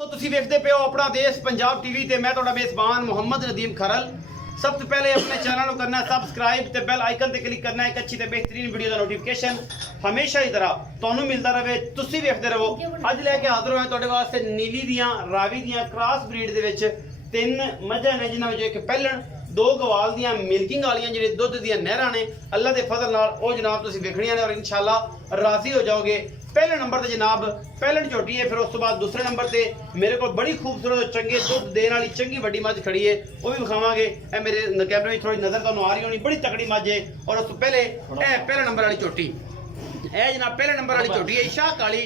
तो तुसी वेखदे पे हो अपना देश पंजाब टीवी ते मैं तुहाडा मेज़बान मोहम्मद नदीम खरल। सब तो पहले अपने चैनल को करना सबसक्राइब ते बेल आइकन ते क्लिक करना है। एक अच्छी ते बेहतरीन वीडियो का नोटिफिकेशन हमेशा की तरह तुहानू मिलता रहे, तुसी वेखदे रहो। अज लैके हाजिर होए तुहाडे वास्ते नीली दियां रावी दियां क्रॉस ब्रीड दे विच तीन मझां ने, जिन्हां विच एक पहलण, दो गवाल दियां मिल्किंग वालियां जिहड़े दुध दियां नहरां ने। अल्लाह दे फजल नाल ओ जनाब तुसी वेखणियां ने और इंशाअल्लाह राजी हो जाओगे। पहले नंबर ते जनाब पहलण झोटी है, फिर उस तो बाद दूसरे नंबर ते मेरे को बड़ी खूबसूरत चंगे दुध देने वाली चंगी वड्डी मझ खड़ी है, वो भी विखावांगे। ए मेरे कैमरे में थोड़ी नजर तुहानू आ रही होनी, बड़ी तकड़ी मझ है। और उस तो पहले पहले नंबर वाली झोटी ए जनाब पहले नंबर वाली झोटी है, शाह काली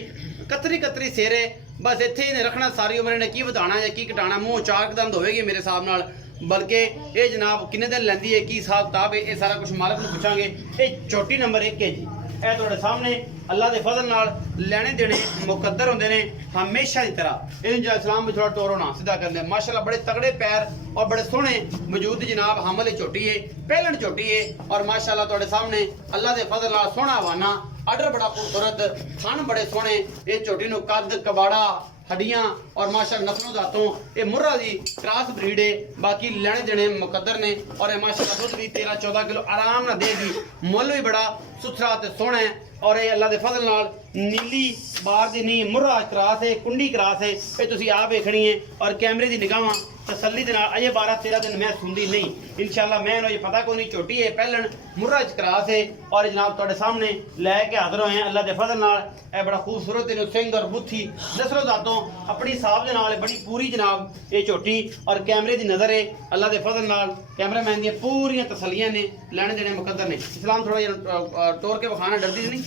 कतरी कतरी सेरे। बस इत्थे ही रखना सारी उम्र ने, की वधाना या की घटाना, मुंह चार दंद होएगी मेरे हिसाब नाल। बल्कि ये जनाब किन्ने दिन लैंदी है, की हिसाब किताब है, ये सारा कुछ मालक नूं पुछांगे। ये झोटी नंबर 1 है जी, ए तुहाडे सामने अल्लाह दे फजल नाल लेने देने मुकद्दर होंदे ने हमेशा की तरह। इनजा इस्लाम में थोड़ा टोरो ना सीधा करने, माशाल्लाह बड़े तगड़े पैर और बड़े सोहने मौजूद जनाब हमल झोटी है, पहलन झोटी है। और माशाल्लाह तुहाडे सामने अल्लाह दे फजल नाल सोहना हवाना, आर्डर बड़ा खूबसूरत, थन बड़े सोहने। ये झोटी नूं कद कबाड़ा हड्डियां और माशाल्लाह नस्लों जातों ये मुर्रा दी क्रॉस ब्रीड है। बाकी लेने देने मुकद्दर ने और ये माशाल्लाह दुध भी 13-14 किलो आराम ना देगी। मुल भी बड़ा सुथरा ते सोहना है। और ये अल्लाह दे फजल नाल नीली बार दी नहीं मुर्रा क्रॉस है, कुंडी क्रॉस है। ये तुसी आप देखनी है और कैमरे दी निगाह तसल्ली दे नाल अजे 12-13 दिन मैं सुनदी नहीं इंशाल्लाह। मैं ये पता कोई नहीं, छोटी है पहलन मुर्रा च क्रॉस है। और जनाब तुहाडे सामने लैके हाजिर होए हैं अल्लाह दे फजल नाल। ए बड़ा खूबसूरत इनु सिंग और बुथी नस्लों जातों अपनी हिसाब दे नाल बड़ी पूरी जनाब ये झोटी और कैमरे दी नजर है अल्लाह दे फजल नाल। कैमरामैन दी पूरियां तसल्लियां ने, लेने देने मुकद्दर ने। इस्लाम थोड़ा जिहा टोर के विखाना, डरदी नहीं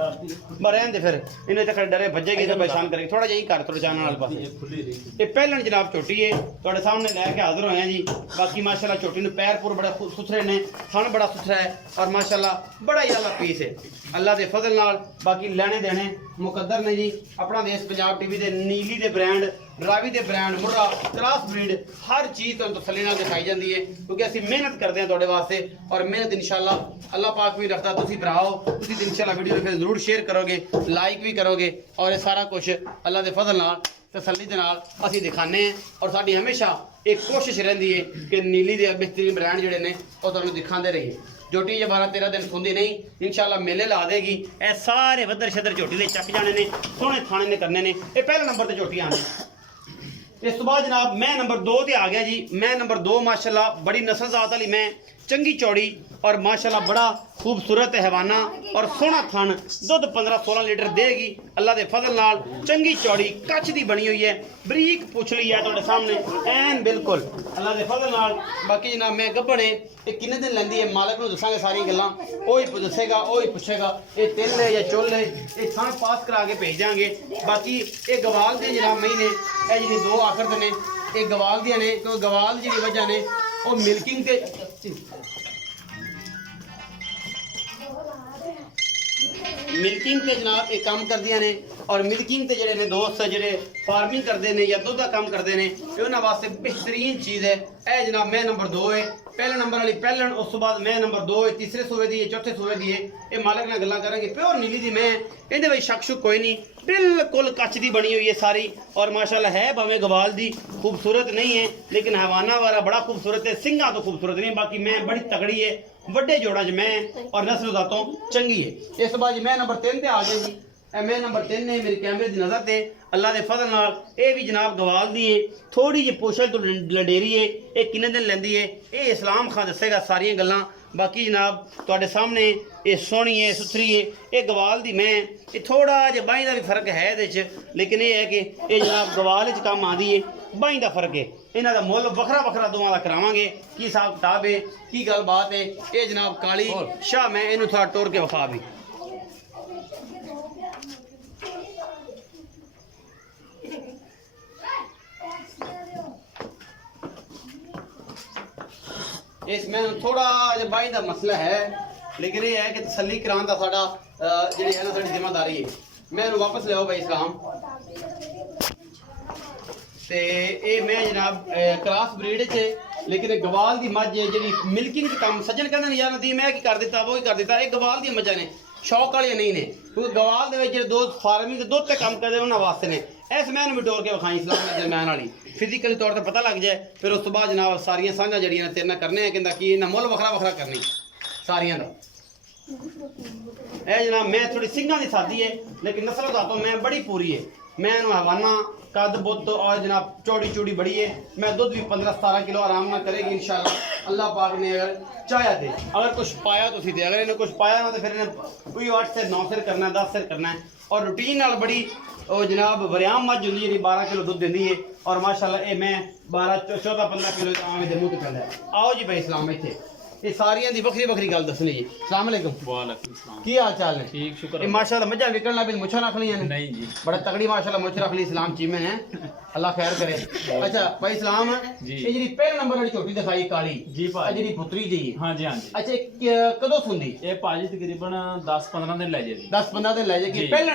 रहन दे, फिर इन्हें तक डरे भजेगी तो परेशान करेगी। थोड़ा यही कर थोड़ा जाने वाले पास ये पहलन जनाब छोटी है तुहाडे सामने लैके हाजिर होए हैं जी। बाकी माशाल्लाह छोटी ने पैर पुर बड़े सुथरे ने, थन बड़ा सुथरा है और माशाल्लाह बड़ा ही आला पीस है अल्लाह दे फजल नाल। बाकी लेने देने मुकद्दर ने जी। अपना देश पंजाब टीवी दे नीली they brand, Ravi they brand, Murrah cross breed हर चीज़ तो तसल्ली नाल दिखाई जाती है, क्योंकि असं मेहनत करते हैं तुहाडे वास्ते। और मेहनत इंशाल्लाह अल्लाह पाक भी रखता। तुसी भराओ, तुसी इंशाल्लाह वीडियो फिर जरूर शेयर करोगे, लाइक भी करोगे और ये सारा कुछ अल्लाह दे फजल नाल तसल्ली दे नाल असीं दिखाने हैं। और साडी हमेशा एक कोशिश रहिंदी है कि नीली दे बेहतरीन ब्रांड जिहड़े ने वो तुहानूं दिखांदे रहिए। झोटी जे 12-13 दिन सुंदी नहीं इंशाल्लाह मेले ला देगी। ए सारे वधर शदर झोटी ले चक जाने ने, सोहने थाने ने करने ने। ये पहले नंबर ते झोटी आनी। इस तो बाद जनाब मैं नंबर 2 ते आ गया जी। मैं नंबर 2 माशाल्लाह बड़ी नस्ल जात वाली मैं, चंगी चौड़ी और माशाल्लाह बड़ा खूबसूरत हैवाना और सोहना थन, दुध 15-16 लीटर देगी अल्लाह दे फजल नाल। चंगी चौड़ी कच्छ दी बनी हुई है, बरीक पुछली है तुहाडे सामने ऐन बिल्कुल अल्लाह दे फजल नाल। बाकी जनाब मैं गब्बड़ है, ये किन्ने दिन लैंदी है मालक नूं दसांगे सारी गल्लां, ओ ही दसेगा ओ ही पुछेगा। ये तिल है या चुल है, ये थन पास करा के भेज देंगे। बाकी ये गवाल दे जनाब मई ने ए जी 2 आखर ने, ये गवाल दियां ने, क्योंकि गवाल दी वजह ने वो मिल्किंग ते मिल्किंग ते जनाब एक काम कर दिया ने। और मिल्किंग ते जेडे ने दोस्त जेडे फार्मिंग करते हैं या दुध का काम करते हैं, उन्होंने वास्ते बेहतरीन चीज़ है। ए जनाब मैं नंबर 2 है, पहले नंबर वाली पहलन, उस तो बाद मैं नंबर 2 है, तीसरे सूबे दी है, चौथे सूबे दी है। ये मालक नाल गल्लां करांगे। प्योर नीली दी मैं, इहदे विच शक शुक कोई नहीं, बिल्कुल कच्च दी बनी हुई है सारी। और माशाल्लाह है भावें गवाल दी खूबसूरत नहीं है, लेकिन हैवाना वाला बड़ा खूबसूरत है, सिंगा तो खूबसूरत नहीं। बाकी मैं बड़ी तगड़ी है, वड्डे जोड़ा च मैं और नस्ल जातों चंगी है। इस बार मैं नंबर 3 ते आ गया जी। मैं नंबर 3 ने मेरी कैमरे की नज़र से अल्लाह के फजल नाल। ये भी जनाब गवाल दी है, थोड़ी जी पोशल तो लडेरी है। ये किन्ने दिन लैंदी है ये इस्लाम खां दसेगा सारियां गल्लां। बाकी जनाब तुहाडे सामने ये सोहनी है, सुथरी है, ये गवाल दी मैं। ये थोड़ा जिहा बाहीं का भी फर्क है इहदे च, लेकिन ये है कि ये जनाब गवाल च कम आंदी है, बाहीं का फर्क है। इन्हां दा मुੱਲ ਵੱਖਰਾ ਵੱਖਰਾ दोवां दा करावांगे, की हिसाब किताब है, की गल बात है। ये जनाब काली शाह, मैं इनू थोड़ा टोर के विखा भी। इसमें थोड़ा जो बाई का मसला है, लेकिन ये है कि तसल्ली कराने का साडा जिहड़ी है ना साडी जिम्मेदारी है। मैं वापस ले आओ भाई इस्लाम ते ये मैं जनाब क्रॉस ब्रीड च, लेकिन गवाल दी मझ जी मिल्किंग का काम सज्जन कहते हैं यार नदी मैं की कर दिता वो ही कर दिता। ये गवाल दी मझां ने, शौक वाली नहीं ने, क्योंकि गवाल दे विच दो फार्मिंग दुध ते काम करदे उन्हां वास्ते ने। इस मैन भी टोर के विखाई इस्लाम के दरम्यान वाली फिजिकली तौर पर पता लग जाए फिर उस तो बाद जनाब सारियां सांझा जड़ियां तेरे नाल करने हैं कहंदा कि इन्हां मुल वखरा वखरा करनी सारियां दा ए जनाब मैं थोड़ी सिंघां दी सादी है लेकिन नस्ल दा तो मैं बड़ी पूरी है मैं इन्हू हवाना कद बुत और जनाब चौड़ी चूड़ी बड़ी है मैं दूध भी 15-17 किलो आराम ना करेगी इंशाल्लाह अल्लाह पाक ने अगर चाहा थे अगर कुछ पाया तो सी अगर इन्हें कुछ पाया ना तो फिर इन्हें कोई 8 से 9 सिर करना है 10 सिर करना है और रूटीन नाल बड़ी और जनाब वरियाम मज होंगी जी 12 किलो दूध देंदी है और माशाल्लाह ये मैं 14-15 किलो आम दे मुंह ते पैंदा है। आओ जी भाई इस्लाम इत्थे ये सारियां दी बखरी बखरी गल दसनी जी। अस्सलाम वालेकुम। वालेकुम सलाम। की हाल चाल है? ठीक शुक्र। ये माशाल्लाह मजा विकण ला बिन मुछा रख ली है नहीं जी बड़ा तगड़ी माशाल्लाह मुछ रख ली इस्लाम चीमे है अल्लाह खैर करे। अच्छा भाई इस्लाम जी। ये जी पहले नंबर वाली छोटी दिखाई काली जी भाई जी पुत्री जी हाँ जी हाँ जी। अच्छा कदों सुंदी ये भाजी तकरीबन 10-15 दिन ले जाएगी 10-15 दिन ले जाएगी पहले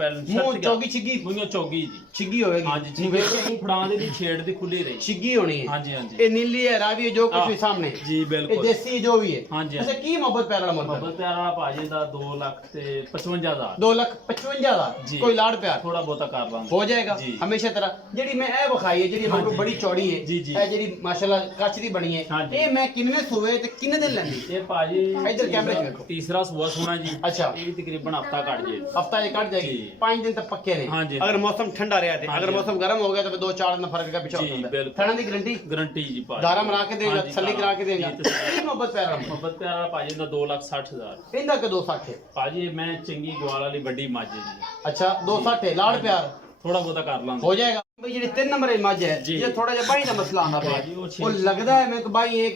पहलन मुंह चौगी छिग्गी मुंह चौगी जी छिग्गी होएगी हाँ जी छिग्गी के फड़ा दे दी छेड़ दी खुली रही छिग्गी होनी है हाँ जी हाँ जी। ये नीली है रावी है जो कुछ भी सामने जी ये बिल्कुल देसी जो भी है हाँ जी। अच्छा की मोहब्बत प्यार वाला मुल्क मोहब्बत प्यार वाला भाजी दा 2,55,000 2,55,000 जी। कोई लाड़ प्यार थोड़ा बहुता कर लांगे हो जाएगा जी। हमेशा तरह जेडी मैं ए विखाई है जेडी हाँ हमको जी। बड़ी चौड़ी है जी, जी। ए जेडी माशाल्लाह कच्च दी बनी है हाँ जी। ये मैं किन्ने सुवे ते किन्ने दिन लेंदी ये भाजी इधर कैमरे च देखो। तीसरा सुबह सोना जी अच्छा। ये भी तकरीबन हफ्ता कट जाए हफ्ता ये कट जाएगी जी। 5 दिन तक पक्के ने हाँ जी। अगर मौसम ठंडा रहा थे हाँ अगर जी। मौसम गर्म हो गया तो 2-4 दिन फर्क का पीछे जी, हो सकता है बिल्कुल। थाना दी गारंटी गारंटी जी भाजी दारा मरा के देगा हाँ जी, तसल्ली करा के देगा जी, तसल्ली। की मोहब्बत प्यार वाला मोहब्बत प्यार वाला भाजी दा 2,60,000 इंदा के 260 है भाजी मैं चंगी ग्वाल वाली बड़ी मੱਝ है जी अच्छा 260 है लाड़ प्यार थोड़ा बहुता कर लांगे हो जाएगा भाई जी 3 नंबर की मੱਝ है जी। ये थोड़ा जिहा बाई दा मसला आंदा भाजी, है वो छे- वो लगदा है मेरे को बाई है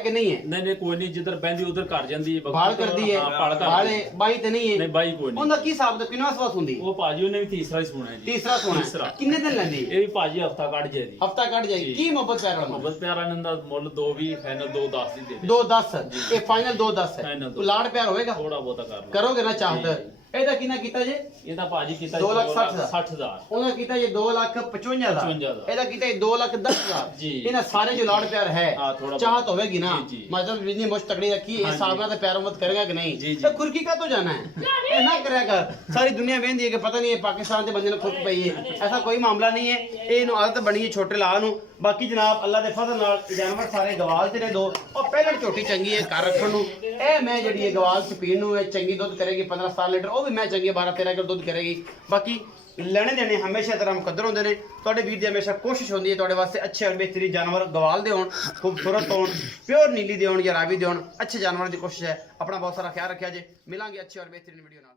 कि नहीं है नहीं नहीं कोई नहीं जिधर बहंदी उधर कर जाती है भाल करदी है हाँ, भाल कर भाले बाई ते नहीं है नहीं बाई कोई नहीं ਉਹਦਾ ਕੀ ਹਿਸਾਬ ਦਾ ਕਿੰਨਾ ਸਵਾਸ ਹੁੰਦੀ वो भाजी ने भी तीसरा ही सुना है जी ਤੀਸਰਾ ਸੋਣਾ तीसरा। ਕਿੰਨੇ ਦਿਨ ਲੈਂਦੀ ये भी भाजी हफ्ता कट जाए जी ਹਫਤਾ ਕੱਢ ਜਾਏਗੀ ਜੀ। ਕੀ ਮੁਹੱਬਤ ਪਿਆਰ ਵਾਲਾ मोहब्बत प्यार आनंद दा मुੱਲ 2 भी फाइनल 2,10 ਦੀ ਦੇ ਦੇ 210 ਇਹ ਫਾਈਨਲ 210 ਹੈ Final ਉਹ ਲਾੜ ਪਿਆਰ ਹੋਏਗਾ ਥੋੜਾ ਬਹੁਤਾ ਕਰ ਲਾਂ ਕਰੋਗੇ ਨਾ ਚਾਹਤ ਇਹਦਾ ਕਿੰਨਾ ਕੀਤਾ ਜੇ ਇਹਦਾ ਭਾਜੀ ਕੀਤਾ 2,60,000 ਉਹਨਾਂ ਕੀਤਾ ਜੇ 2,55,000 55,000 ਇਹਦਾ ਕੀਤਾ 2,10,000 ਜੀ। ਇਹਨਾਂ ਸਾਰੇ ਜੋ ਲਾੜ ਪਿਆਰ ਹੈ ਹਾਂ, ਥੋੜਾ ਚਾਹਤ ਹੋਵੇਗੀ ਨਾ ਜੀ, ਜੀ। मतलब जितनी मुझ तकड़ी रखी इस हाँ हिसाब जी। ਨਾਲ प्यार मत करेगा कि नहीं जी, जी। तो खुरकी का तो जाना है ये ना करेगा कर सारी दुनिया वेंदी है कि पता नहीं है पाकिस्तान के बंदे ने खुरक पई है ऐसा कोई मामला नहीं है ये नु आदत बनी है छोटे लाल नु बाकी जनाब अल्लाह दे फजल नाल जानवर सारे गवाल च ने दो और पहले झोटी चंगी है घर रखण नु ए मैं जड़ी है गवाल च पीण नु चंगी दुध करेगी 15-17 लीटर वो भी मैं चंगी 12-13 किलो दुध करेगी बाकी ਲੈਣੇ ਦੇਣੇ ਹਮੇਸ਼ਾ ਤਰ੍ਹਾਂ ਮੁਕੱਦਰ ਹੁੰਦੇ ਨੇ ਤੁਹਾਡੇ ਵੀਰ ਦੀ ਹਮੇਸ਼ਾ ਕੋਸ਼ਿਸ਼ ਹੁੰਦੀ ਹੈ ਤੁਹਾਡੇ ਵਾਸਤੇ ਅੱਛੇ ਔਰ ਬਿਹਤਰੀਨ ਜਾਨਵਰ ਗਵਾਲ ਦੇ ਹੋਣ ਖੂਬਸੂਰਤ ਹੋਣ ਪਿਓਰ ਨੀਲੀ ਦੇ ਹੋਣ ਜਾਂ ਰਾਵੀ ਦੇ ਹੋਣ ਅੱਛੇ ਜਾਨਵਰਾਂ ਦੀ ਕੋਸ਼ਿਸ਼ ਹੈ ਆਪਣਾ ਬਹੁਤ ਸਾਰਾ ਖਿਆਲ ਰੱਖਿਆ ਜੇ ਮਿਲਾਂਗੇ ਅੱਛੇ ਔਰ ਬਿਹਤਰੀਨ ਵੀਡੀਓ ਨਾਲ।